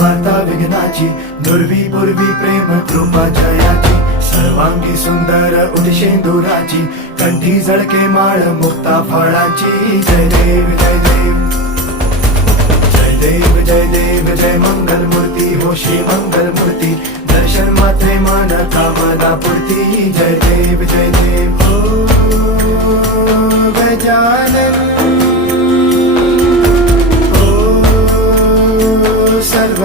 वार्ता विघ्नाची, दुर्वी पूर्वी प्रेम कृपा जयाची, सर्वांगी सुंदर उदिशेंदुराची, कंठी झळके माळ मुक्ता फळाची. जय देव जय देव जय देव जय देव जय मंगल मूर्ती हो श्री मंगल मूर्ती, दर्शन मात्रे मान कामना पूर्ती. जय देव जय देव ओ गजानन ओ सर्व